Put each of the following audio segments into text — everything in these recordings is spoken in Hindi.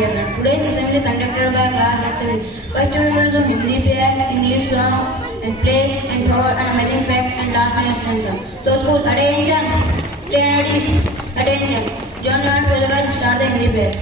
dear friend. Today's lesson is conducted by class lecturer. First we will do Hindi prayer, English song, and place and thought, an amazing fact, and last national anthem. So school, attention, studies, attention. John Learn will start the Hindi prayer.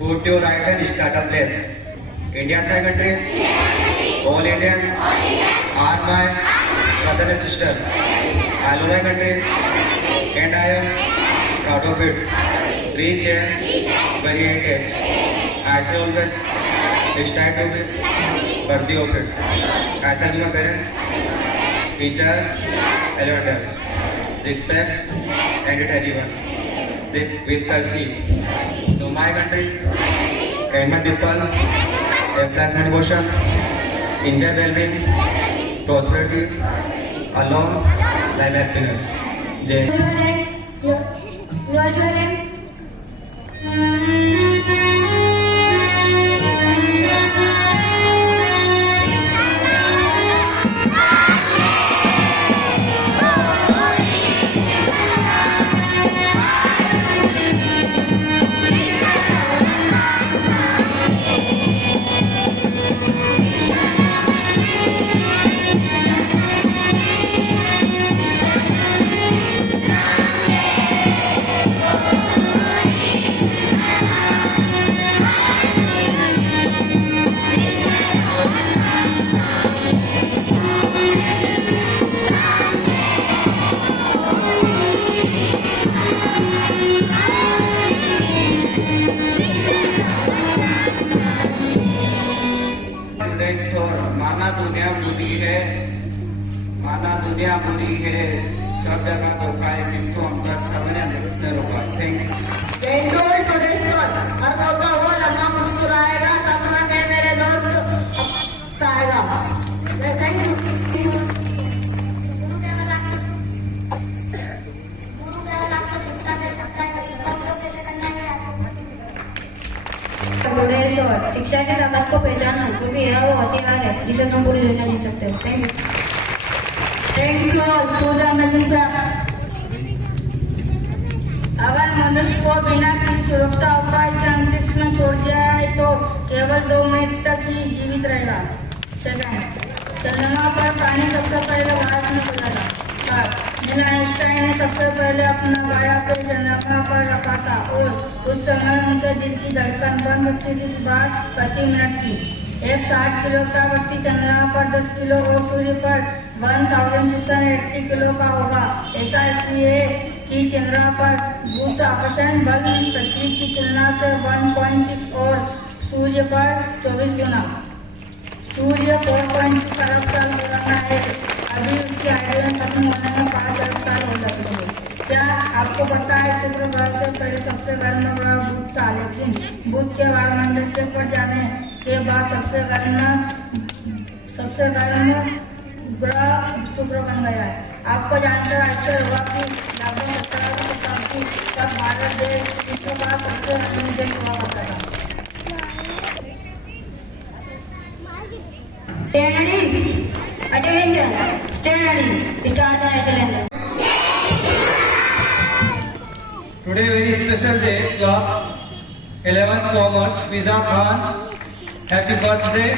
Put your right hand, start a place. India is my country. All Indian are my brother and sister. I love my country and I am proud of it. Rich and very engaged. I say always, strive to be worthy of it. I say to my parents, teachers, elders, respect and everyone with courtesy. To my country and my people, emplacement devotion, in their well-being, prosperity, alone, life happiness. Jai. माना दुनिया बुरी है सब जगह धोखा है किंतु हम सब सबने निरुद्ध होगा थैंक यू हर मौका हो लम्बा मुस्कुराएगा सपना के मेरे दोस्त आएगा थैंक यू शिक्षा के ताकत को पहचाना क्योंकि यह वो हथियार है जिसे तुम पूरी दुनिया जीत सकते हो थैंक यू ऑल बिना किसी सुरक्षा उपाय के अंतरिक्ष में छोड़ दिया है तो केवल 2 मिनट तक ही जीवित रहेगा। सेकंड, चंद्रमा पर प्राणी सबसे पहले भारत में खुला था। थर्ड, आइंस्टाइन ने सबसे पहले अपना बाया पेड़ चंद्रमा पर रखा था और उस समय उनके दिल की धड़कन 156 बार प्रति मिनट थी। एक 60 किलो का व्यक्ति चंद्रमा पर 10 किलो और सूर्य पर 1680 किलो का होगा। ऐसा इसलिए कि चंद्रमा पर गुरुत्वाकर्षण बल पृथ्वी की तुलना से 1.6 और सूर्य पर 24 गुना। सूर्य 4.6 अरब साल पुराना है। अभी उसके हाइड्रोजन खत्म होने में 5 अरब साल हो सकते हैं। क्या आपको पता है शुक्र ग्रह से पहले सबसे गर्म ग्रह बुध था, लेकिन बुध के वायुमंडल के ऊपर जाने के बाद सबसे गर्म ग्रह शुक्र बन गया है। आपको जानकर आश्चर्य होगा कि लगभग 17वीं शताब्दी तक भारत देश विश्व का सबसे अमीर देश हुआ करता था। Attention, stand ready, start the national anthem. Today very special day, class 11th Commerce, Fiza Khan. Happy birthday.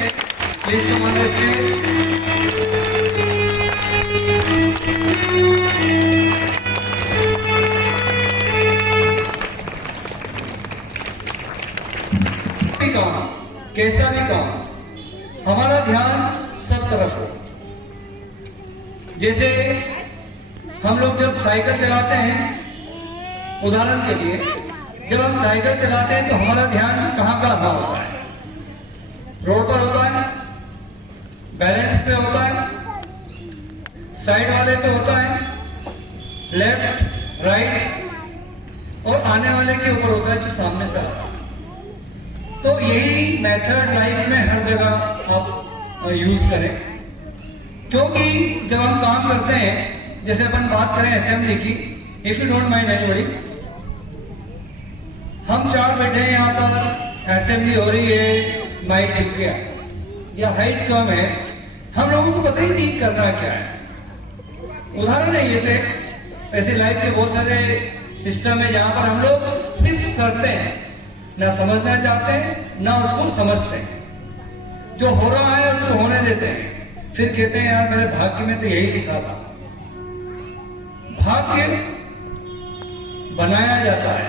Please come on the stage. कैसा भी काम, हमारा ध्यान सब तरफ हो। जैसे हम लोग जब साइकिल चलाते हैं, उदाहरण के लिए जब हम साइकिल चलाते हैं तो हमारा ध्यान कहाँ कहाँ होता है? रोड पर होता है, बैलेंस पे होता है, साइड वाले पे होता है, लेफ्ट राइट और आने वाले के ऊपर होता है जो सामने से आता है। तो यही मेथड लाइफ में हर जगह आप यूज करें, क्योंकि जब हम काम करते हैं, जैसे अपन बात करें असेंबली की, if you don't mind anybody, हम 4 बैठे हैं यहाँ पर, असेंबली हो रही है, माइक झुक गया या हाइट कम है, हम लोगों को पता ही नहीं करना क्या है। उदाहरण है ये थे, ऐसे लाइफ के बहुत सारे सिस्टम है जहां पर हम लोग सिर्फ करते हैं, ना समझना चाहते हैं ना उसको समझते हैं। जो हो रहा है उसको होने देते हैं, फिर कहते हैं यार मेरे भाग्य में तो यही लिखा था। भाग्य बनाया जाता है,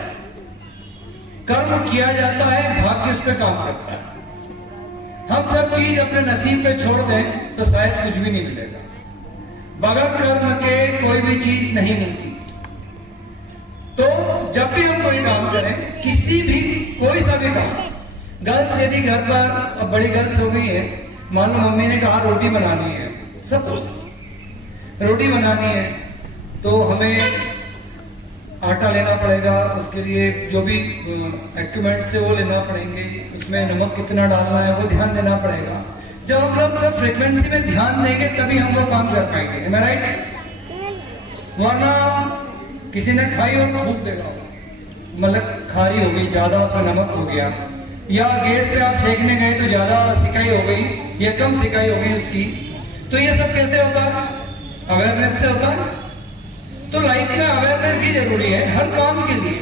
कर्म किया जाता है, भाग्य उस पर काम करता है। हम सब चीज अपने नसीब पे छोड़ दें तो शायद कुछ भी नहीं मिलेगा। बगैर कर्म के कोई भी चीज नहीं मिलती। तो जब भी हम कोई काम करें, किसी भी कोई सा भी काम, गर्ल्स यदि घर पर, अब बड़ी गर्ल्स हो गई है, मान लो मम्मी ने कहा रोटी बनानी है, सपोज रोटी बनानी है, तो हमें आटा लेना पड़ेगा, उसके लिए जो भी इक्विपमेंट से वो लेना पड़ेंगे, उसमें नमक कितना डालना है वो ध्यान देना पड़ेगा। जब हम लोग सब फ्रीक्वेंसी में ध्यान देंगे तभी हम लोग काम कर पाएंगे, am I right? वरना किसी ने खाई और फूक देगा, मतलब खारी हो गई, ज्यादा सा नमक हो गया, या गैस पे आप सेकने गए तो ज्यादा सिकाई हो गई या कम सिकाई हो गई उसकी। तो ये सब कैसे होता है? अवेयरनेस से होता है। तो लाइफ में अवेयरनेस ही जरूरी है हर काम के लिए।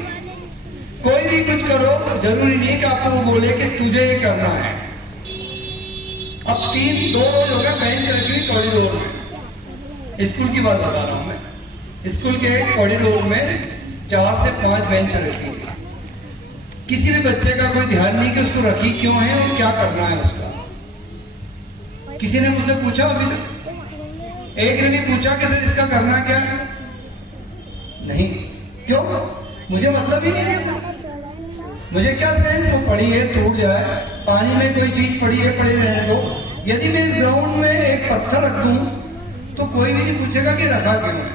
कोई भी कुछ करो, जरूरी नहीं कि आपको वो बोले कि तुझे ये करना है। अब 2 रोज हो गया बेंच रखी हुई कॉरिडोर में, स्कूल की बात बता रहा हूं मैं, स्कूल के कॉरिडोर में 4 से 5 बेंच रखी हुई। किसी भी बच्चे का कोई ध्यान नहीं कि उसको रखी क्यों है और क्या करना है उसका। किसी ने मुझसे पूछा अभी तक? एक ने भी पूछा कि सर इसका करना क्या? नहीं। क्यों? मुझे मतलब ही नहीं है। मुझे क्या सेंस, वो पड़ी है टूट जाए, पानी में कोई चीज पड़ी है पड़ी रहने दो। यदि मैं इस ग्राउंड में एक पत्थर रख दूं तो कोई भी नहीं पूछेगा कि रखा क्यों है।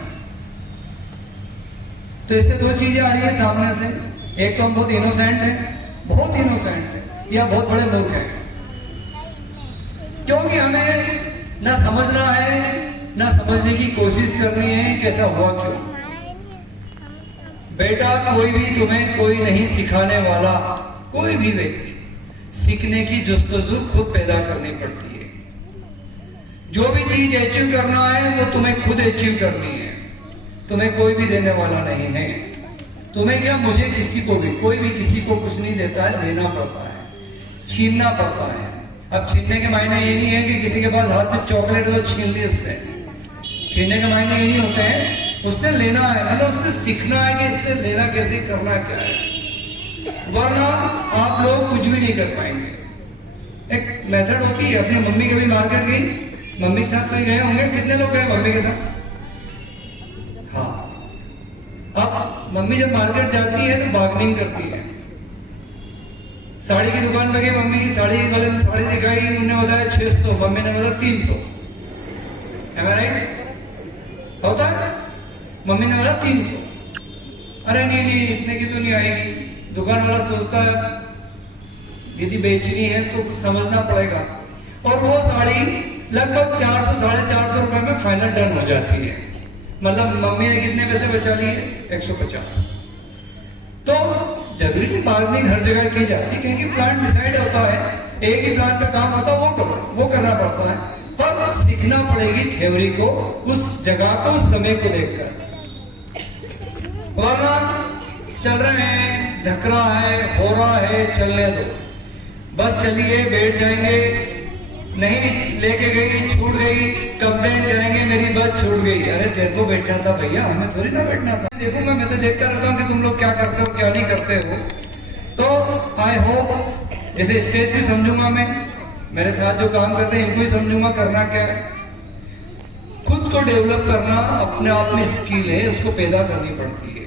तो इससे 2 चीजें आ रही है सामने से, एक तो हम बहुत इनोसेंट है, बहुत इनोसेंट है, या बहुत बड़े मूर्ख हैं, क्योंकि हमें ना समझना है ना समझने की कोशिश करनी है कैसा हुआ क्यों। बेटा कोई भी तुम्हें कोई नहीं सिखाने वाला, कोई भी व्यक्ति, सीखने की जुस्तजू खुद पैदा करनी पड़ती है। जो भी चीज अचीव करना है वो तुम्हें खुद अचीव करनी है, तुम्हें कोई भी देने वाला नहीं है। तुम्हें क्या, मुझे, किसी को भी, कोई भी किसी को कुछ नहीं देता है, लेना पड़ता है, छीनना पड़ता है। अब छीनने के मायने ये नहीं है कि किसी के पास हाथ में चॉकलेट तो छीन ली उससे। छीनने के मायने ये नहीं होते हैं, उससे लेना है, मतलब उससे सीखना है कि इससे लेना कैसे, करना क्या है, वरना आप लोग कुछ भी नहीं कर पाएंगे। एक मेथड होती है, अपनी मम्मी कभी मार्केट गई, मम्मी के साथ कोई गए होंगे, कितने लोग गए मम्मी के साथ? हाँ। अब मम्मी जब मार्केट जाती है तो बार्गेनिंग करती है। साड़ी की दुकान पे गई मम्मी, साड़ी वाले ने साड़ी दिखाई, उन्होंने बताया 600, मम्मी ने बताया 300। Am I right? होता है, मम्मी ने बोला 300। अरे नहीं नहीं, इतने की तो नहीं आएगी। दुकान वाला सोचता है यदि बेचनी है तो समझना पड़ेगा, और वो साड़ी लगभग 400 साढ़े 400 रुपए में फाइनल डन हो जाती है। मतलब मम्मी ने कितने पैसे बचा लिए? 150। तो जरूरी नहीं बार्गेनिंग हर जगह की जाती है, क्योंकि प्लान डिसाइड होता है, एक ही प्लान का काम होता है, वो करना पड़ता है, पर सीखना पड़ेगी थ्योरी को, उस जगह को, उस समय को देखकर। वरना चल रहे हैं, ढक रहा है, हो रहा है, चलने दो, बस चलिए, बैठ जाएंगे, नहीं लेके गई, छूट गई, कंप्लेंट करेंगे मेरी बस छूट गई। अरे तेरे को बैठना था भैया, हमें थोड़ी ना बैठना था। देखो मैं तो देखता रहता हूँ कि तुम लोग क्या करते हो, क्या नहीं करते हो। तो आई होप, जैसे स्टेज भी समझूंगा मैं, मेरे साथ जो काम करते हैं इनको ही समझूंगा, करना क्या है, खुद को डेवलप करना अपने आप में स्किल है, उसको पैदा करनी पड़ती है।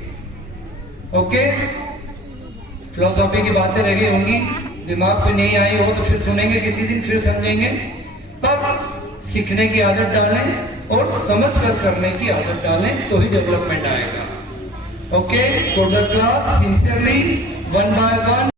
ओके, फिलोसॉफी की बातें रह गई होंगी, दिमाग पे नहीं आई हो तो फिर सुनेंगे किसी दिन, फिर समझेंगे, पर सीखने की आदत डालें और समझ कर करने की आदत डालें, तो ही डेवलपमेंट आएगा। Okay, go to the class sincerely, one by one.